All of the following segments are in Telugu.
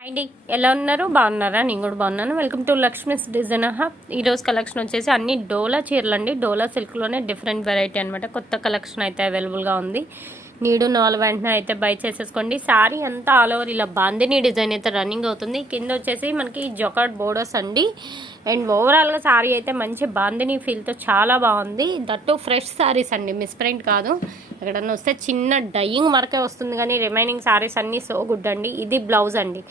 అండి ఎలా ఉన్నారు? బాగున్నారా? నేను కూడా బాగున్నాను. Welcome to Lakshmi's design hub ఈరోజు కలెక్షన్ వచ్చేసి అన్ని డోలా చీరలు అండి డోలా సిల్క్లోనే డిఫరెంట్ వెరైటీ అనమాట కొత్త కలెక్షన్ అయితే అవైలబుల్గా ఉంది. నీడు నాలు వెంటనే అయితే బై చేసేసుకోండి. సారీ అంతా ఆల్ ఓవర్ ఇలా బాందిని డిజైన్ అయితే రన్నింగ్ అవుతుంది. కింద వచ్చేసి మనకి జొకాట్ బోర్డర్స్ అండి. అండ్ ఓవరాల్గా శారీ అయితే మంచి బాందిని ఫీల్తో చాలా బాగుంది. దట్టు ఫ్రెష్ శారీస్ అండి. మిస్ప్రింట్ కాదు. ఎక్కడన్నా వస్తే చిన్న డయింగ్ వరకే వస్తుంది కానీ రిమైనింగ్ సారీస్ అన్నీ సో గుడ్ అండి. ఇది బ్లౌజ్ అండి.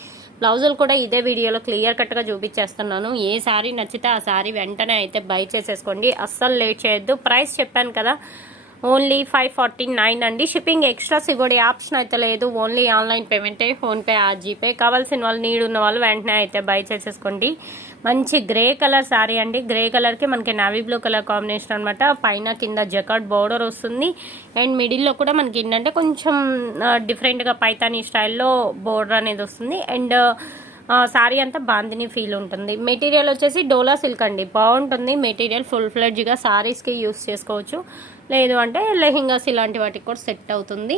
బ్లౌజులు కూడా ఇదే వీడియోలో క్లియర్ కట్గా చూపించేస్తున్నాను. ఏ శారీ నచ్చితే ఆ శారీ వెంటనే అయితే బై చేసేసుకోండి. అస్సలు లేట్ చేయొద్దు. ప్రైస్ చెప్పాను కదా. ఓన్లీ ఫైవ్ ఫార్టీ నైన్ అండి. షిప్పింగ్ ఎక్స్ట్రా సిగోడి ఆప్షన్ అయితే లేదు. ఓన్లీ ఆన్లైన్ పేమెంటే ఫోన్పే ఆ జీపే. కావాల్సిన వాళ్ళు నీడ్ ఉన్న వాళ్ళు వెంటనే అయితే బై చేసేసుకోండి. మంచి గ్రే కలర్ శారీ అండి. గ్రే కలర్కి మనకి నావీ బ్లూ కలర్ కాంబినేషన్ అనమాట పైన కింద జకాట్ బోర్డర్ వస్తుంది. అండ్ మిడిల్లో కూడా మనకి ఏంటంటే కొంచెం డిఫరెంట్గా పైతానీ స్టైల్లో బోర్డర్ అనేది వస్తుంది. అండ్ సారీ అంతా బాందిని ఫీల్ ఉంటుంది. మెటీరియల్ వచ్చేసి డోలా సిల్క్ అండి. బాగుంటుంది మెటీరియల్ ఫుల్ ఫ్లెడ్జ్గా శారీస్కి యూస్ చేసుకోవచ్చు. లేదు అంటే లెహింగాస్ ఇలాంటి వాటికి కూడా సెట్ అవుతుంది.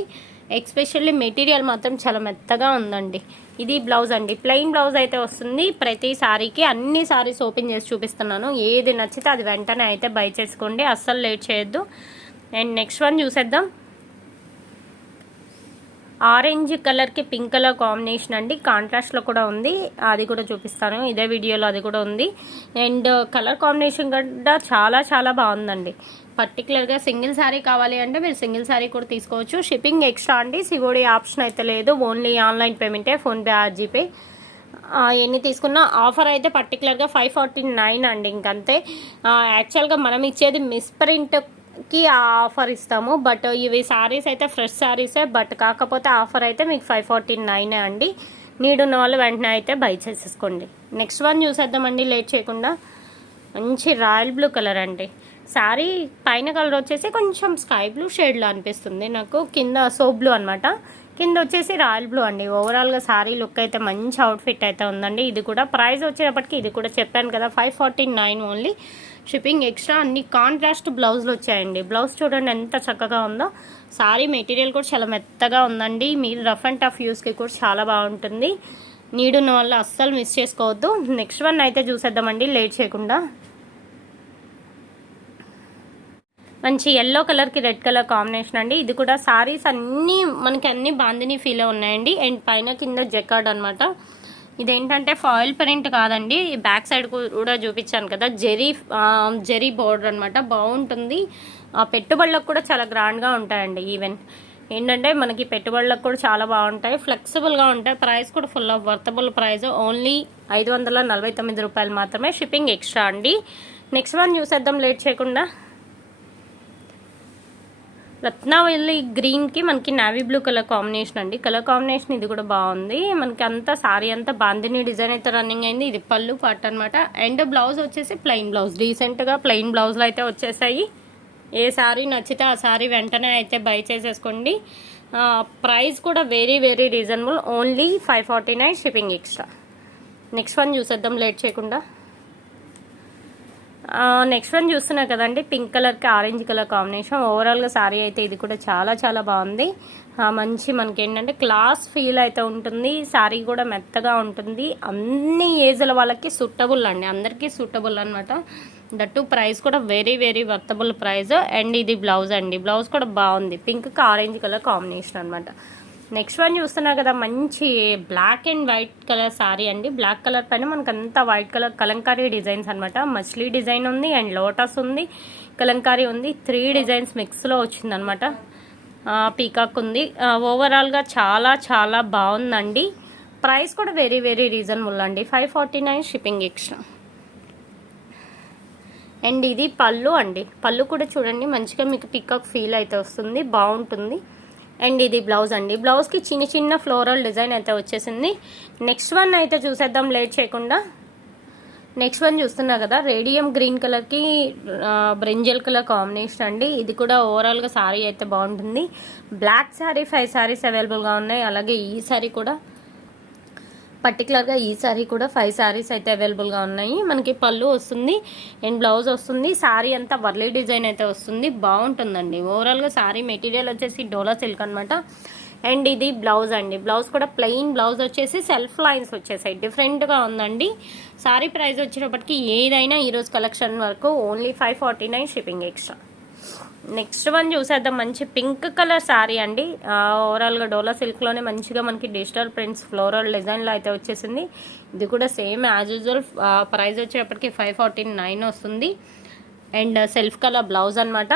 ఎక్స్పెషల్లీ మెటీరియల్ మాత్రం చాలా మెత్తగా ఉందండి. ఇది బ్లౌజ్ అండి. ప్లెయిన్ బ్లౌజ్ అయితే వస్తుంది. ప్రతి సారీకి అన్ని సారీస్ ఓపెన్ చేసి చూపిస్తున్నాను. ఏది నచ్చితే అది వెంటనే అయితే బై చేసుకోండి. అస్సలు లేట్ చేయొద్దు. అండ్ నెక్స్ట్ వన్ చూసేద్దాం. ఆరెంజ్ కలర్కి పింక్ కలర్ కాంబినేషన్ అండి. కాంట్రాస్ట్లో కూడా ఉంది. అది కూడా చూపిస్తాను. ఇదే వీడియోలో అది కూడా ఉంది. అండ్ కలర్ కాంబినేషన్ కూడా చాలా చాలా బాగుందండి. పర్టికులర్గా సింగిల్ శారీ కావాలి అంటే మీరు సింగిల్ శారీ కూడా తీసుకోవచ్చు. షిప్పింగ్ ఎక్స్ట్రా అండి. సిగోడి ఆప్షన్ అయితే లేదు. ఓన్లీ ఆన్లైన్ పేమెంటే ఫోన్పే ఆర్జీపే ఎన్ని తీసుకున్నా ఆఫర్ అయితే పర్టికులర్గా ఫైవ్ ఫార్టీ నైన్ అండి. ఇంకంతే. యాక్చువల్గా మనం ఇచ్చేది మిస్ప్రింట్ కి ఆఫర్ ఇస్తాము. బట్ ఇవి సారీస్ అయితే ఫ్రెష్ శారీసే బట్ కాకపోతే ఆఫర్ అయితే మీకు ఫైవ్ ఫార్టీ నైన్ అండి. నీడున్న వాళ్ళు వెంటనే అయితే బై చేసేసుకోండి. నెక్స్ట్ వన్ చూసేద్దామండి లేట్ చేయకుండా. మంచి రాయల్ బ్లూ కలర్ అండి. శారీ పైన కలర్ వచ్చేసి కొంచెం స్కై బ్లూ షేడ్లో అనిపిస్తుంది. నాకు కింద సోప్ బ్లూ అనమాట కింద వచ్చేసి రాయల్ బ్లూ అండి. ఓవరాల్గా సారీ లుక్ అయితే మంచి అవుట్ఫిట్ అయితే ఉందండి. ఇది కూడా ప్రైస్ వచ్చేటప్పటికి ఇది కూడా చెప్పాను కదా five forty nine only shipping extra అన్ని కాంట్రాస్ట్ బ్లౌజ్లు వచ్చాయండి. బ్లౌజ్ చూడండి ఎంత చక్కగా ఉందో. సారీ మెటీరియల్ కూడా చాలా మెత్తగా ఉందండి. మీరు రఫ్ అండ్ టఫ్ యూస్కి కూడా చాలా బాగుంటుంది. నీడున్న వల్ల అస్సలు మిస్ చేసుకోవద్దు. నెక్స్ట్ వన్ అయితే చూసేద్దామండి. లేట్ చేయకుండా. మంచి ఎల్లో కలర్కి రెడ్ కలర్ కాంబినేషన్ అండి. ఇది కూడా సారీస్ అన్నీ మనకి అన్ని బాందిని ఫీల్ ఉన్నాయండి. అండ్ పైన కింద జెకార్డ్ అనమాట ఇదేంటంటే ఫాయిల్ ప్రింట్ కాదండి. బ్యాక్ సైడ్ కూడా చూపించాను కదా. జెరీ జెరీ బోర్డర్ అనమాట బాగుంటుంది. ఆ పెట్టుబడులకు కూడా చాలా గ్రాండ్గా ఉంటాయండి ఈవెన్ ఏంటంటే మనకి పెట్టుబడులకు కూడా చాలా బాగుంటాయి. ఫ్లెక్సిబుల్గా ఉంటాయి. ప్రైస్ కూడా full of worthable price only ఐదు వందల నలభై తొమ్మిది రూపాయలు మాత్రమే షిప్పింగ్ ఎక్స్ట్రా అండి. నెక్స్ట్ వన్ చూసేద్దాం. లేట్ చేయకుండా. రత్నావళి గ్రీన్కి మనకి నావీ బ్లూ కలర్ కాంబినేషన్ అండి. కలర్ కాంబినేషన్ ఇది కూడా బాగుంది. మనకి అంతా సారీ అంతా బాందిని డిజైన్ అయితే రన్నింగ్ అయింది. ఇది పళ్ళు పార్ట్ అనమాట అండ్ బ్లౌజ్ వచ్చేసి ప్లెయిన్ బ్లౌజ్ డీసెంట్గా ప్లెయిన్ బ్లౌజ్లు అయితే వచ్చేసాయి. ఏ సారీ నచ్చితే ఆ సారీ వెంటనే అయితే బై చేసేసుకోండి. ప్రైస్ కూడా very very reasonable only five forty nine shipping extra next one చూసేద్దాం. లేట్ చేయకుండా. నెక్స్ట్ వన్ చూస్తున్నా కదండి పింక్ కలర్కి ఆరెంజ్ కలర్ కాంబినేషన్ ఓవరాల్గా సారీ అయితే ఇది కూడా చాలా చాలా బాగుంది. మంచి మనకి ఏంటంటే క్లాస్ ఫీల్ అయితే ఉంటుంది. సారీ కూడా మెత్తగా ఉంటుంది. అన్ని ఏజ్ల వాళ్ళకి సూటబుల్ అండి. అందరికీ సూటబుల్ అనమాట దట్టు ప్రైస్ కూడా very very worthable price and ఇది బ్లౌజ్ అండి. బ్లౌజ్ కూడా బాగుంది. పింక్కి ఆరెంజ్ కలర్ కాంబినేషన్ అనమాట నెక్స్ట్ వన్ చూస్తున్నారు కదా మంచి black and white colour sari అండి. బ్లాక్ కలర్ పైన మనకు అంతా వైట్ కలర్ కలంకారీ డిజైన్స్ అనమాట మచ్లీ డిజైన్ ఉంది అండ్ లోటస్ ఉంది. కలంకారీ ఉంది. త్రీ డిజైన్స్ మిక్స్లో వచ్చిందనమాట పీకాక్ ఉంది. ఓవరాల్గా చాలా చాలా బాగుందండి. ప్రైస్ కూడా వెరీ వెరీ రీజనబుల్ అండి. Five forty nine shipping extra and ఇది పళ్ళు అండి. పళ్ళు కూడా చూడండి మంచిగా మీకు పికాక్ ఫీల్ అయితే వస్తుంది. బాగుంటుంది. అండ్ ఇది బ్లౌజ్ అండి. బ్లౌజ్కి చిన్న చిన్న ఫ్లోరల్ డిజైన్ అయితే వచ్చేసింది. నెక్స్ట్ వన్ అయితే చూసేద్దాం లేట్ చేయకుండా. నెక్స్ట్ వన్ చూస్తున్నా కదా రేడియం గ్రీన్ కలర్కి బ్రింజల్ కలర్ కాంబినేషన్ అండి. ఇది కూడా ఓవరాల్గా శారీ అయితే బాగుంటుంది. బ్లాక్ శారీ ఫైవ్ శారీస్ అవైలబుల్గా ఉన్నాయి. అలాగే ఈ శారీ కూడా పర్టికులర్గా ఈ శారీ కూడా ఫైవ్ శారీస్ అయితే అవైలబుల్గా ఉన్నాయి. మనకి పళ్ళు వస్తుంది అండ్ బ్లౌజ్ వస్తుంది. శారీ అంతా వర్లీ డిజైన్ అయితే వస్తుంది. బాగుంటుందండి. ఓవరాల్గా శారీ మెటీరియల్ వచ్చేసి డోలా సిల్క్ అనమాట అండ్ ఇది బ్లౌజ్ అండి. బ్లౌజ్ కూడా ప్లెయిన్ బ్లౌజ్ వచ్చేసి సెల్ఫ్ లైన్స్ వచ్చేసాయి. డిఫరెంట్గా ఉందండి. శారీ ప్రైస్ వచ్చేటప్పటికి ఏదైనా ఈరోజు కలెక్షన్ వరకు only five forty nine shipping extra. Next one చూసేద్దాం. మంచి పింక్ కలర్ శారీ అండి. ఓవరాల్గా డోలా సిల్క్లోనే మంచిగా మనకి డిజిటల్ ప్రింట్స్ ఫ్లోరల్ డిజైన్లో అయితే వచ్చేసింది. ఇది కూడా సేమ్ యాజ్ యూజువల్ ప్రైస్ వచ్చేటప్పటికి ఫైవ్ ఫార్టీ నైన్ వస్తుంది. అండ్ సెల్ఫ్ కలర్ బ్లౌజ్ అనమాట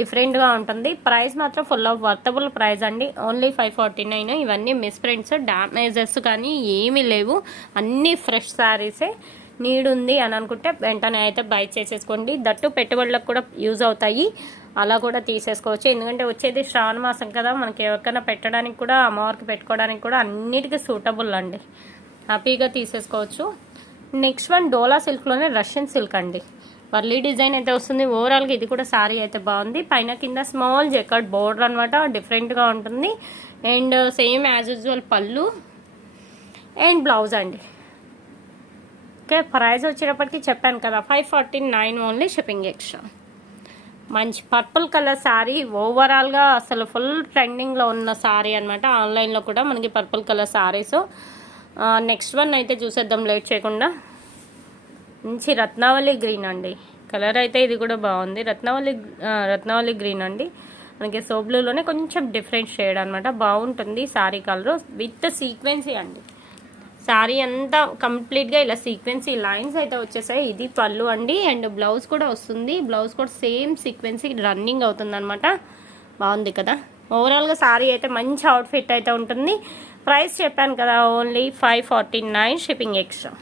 డిఫరెంట్గా ఉంటుంది. ప్రైస్ మాత్రం ఫుల్ ఆఫ్ వర్తబుల్ ప్రైస్ అండి. ఓన్లీ ఫైవ్ ఫార్టీ నైన్ ఇవన్నీ మిస్ ప్రింట్స్ డ్యామేజెస్ కానీ ఏమీ లేవు. అన్నీ ఫ్రెష్ శారీసే నీడ్ ఉంది అని అనుకుంటే వెంటనే అయితే బై చేసేసుకోండి. దట్టు పెట్టుబడులకు కూడా యూజ్ అవుతాయి. అలా కూడా తీసేసుకోవచ్చు. ఎందుకంటే వచ్చేది శ్రావణ మాసం కదా మనకి ఎవరికైనా పెట్టడానికి కూడా అమ్మవారికి పెట్టుకోవడానికి కూడా అన్నిటికీ సూటబుల్ అండి. హ్యాపీగా తీసేసుకోవచ్చు. నెక్స్ట్ వన్ డోలా సిల్క్లోనే రష్యన్ సిల్క్ అండి. వర్లీ డిజైన్ అయితే వస్తుంది. ఓవరాల్గా ఇది కూడా సారీ అయితే బాగుంది. పైన కింద స్మాల్ జెకర్డ్ బోర్డర్ అనమాట డిఫరెంట్గా ఉంటుంది. అండ్ సేమ్ యాజ్ యూజువల్ పళ్ళు. అండ్ బ్లౌజ్ అండి. ఓకే ప్రైస్ వచ్చేటప్పటికి చెప్పాను కదా five forty nine only shipping extra మంచి పర్పుల్ కలర్ శారీ ఓవరాల్గా అసలు ఫుల్ ట్రెండింగ్లో ఉన్న శారీ అనమాట ఆన్లైన్లో కూడా మనకి purple colour saris next one అయితే చూసేద్దాం లేట్ చేయకుండా. మంచి రత్నావళి గ్రీన్ అండి. కలర్ అయితే ఇది కూడా బాగుంది. రత్నావళి రత్నావళి గ్రీన్ అండి. మనకి సోబ్లూలోనే కొంచెం డిఫరెంట్ షేడ్ అనమాట బాగుంటుంది శారీ కలర్ విత్ సీక్వెన్సీ అండి. శారీ అంతా కంప్లీట్గా ఇలా సీక్వెన్సీ లైన్స్ అయితే వచ్చేసాయి. ఇది పళ్ళు అండి. అండ్ బ్లౌజ్ కూడా వస్తుంది. బ్లౌజ్ కూడా సేమ్ సీక్వెన్సీ రన్నింగ్ అవుతుంది అనమాట బాగుంది కదా? ఓవరాల్గా శారీ అయితే మంచి అవుట్ఫిట్ అయితే ఉంటుంది. ప్రైస్ చెప్పాను కదా only five forty nine shipping extra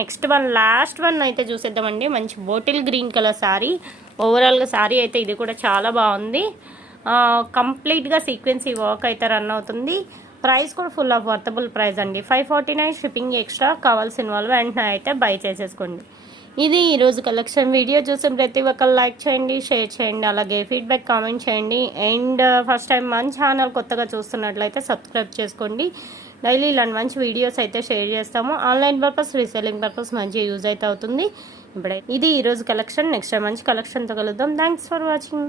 next one last one అయితే చూసేద్దామండి. మంచి బాటిల్ గ్రీన్ కలర్ శారీ ఓవరాల్గా శారీ అయితే ఇది కూడా చాలా బాగుంది. కంప్లీట్గా సీక్వెన్సీ వర్క్ అయితే రన్ అవుతుంది. ప్రైస్ కూడా ఫుల్ ఆఫ్ వర్తబుల్ ప్రైస్ అండి. Five forty nine shipping extra కావాల్సిన వాళ్ళు వెంటనే అయితే బై చేసేసుకోండి. ఇది ఈరోజు కలెక్షన్ వీడియో. చూసిన ప్రతి ఒక్కరు లైక్ చేయండి షేర్ చేయండి అలాగే ఫీడ్బ్యాక్ కామెంట్ చేయండి. అండ్ uh, ఫస్ట్ టైం మన ఛానల్ కొత్తగా చూస్తున్నట్లయితే సబ్స్క్రైబ్ చేసుకోండి. డైలీ ఇలాంటి మంచి వీడియోస్ అయితే షేర్ చేస్తాము. ఆన్లైన్ పర్పస్ రీసెల్లింగ్ పర్పస్ మంచి యూజ్ అయితే అవుతుంది. ఇప్పుడైతే ఇది ఈరోజు కలెక్షన్. నెక్స్ట్ టైం మంచి కలెక్షన్తో కలుద్దాం. Thanks for watching.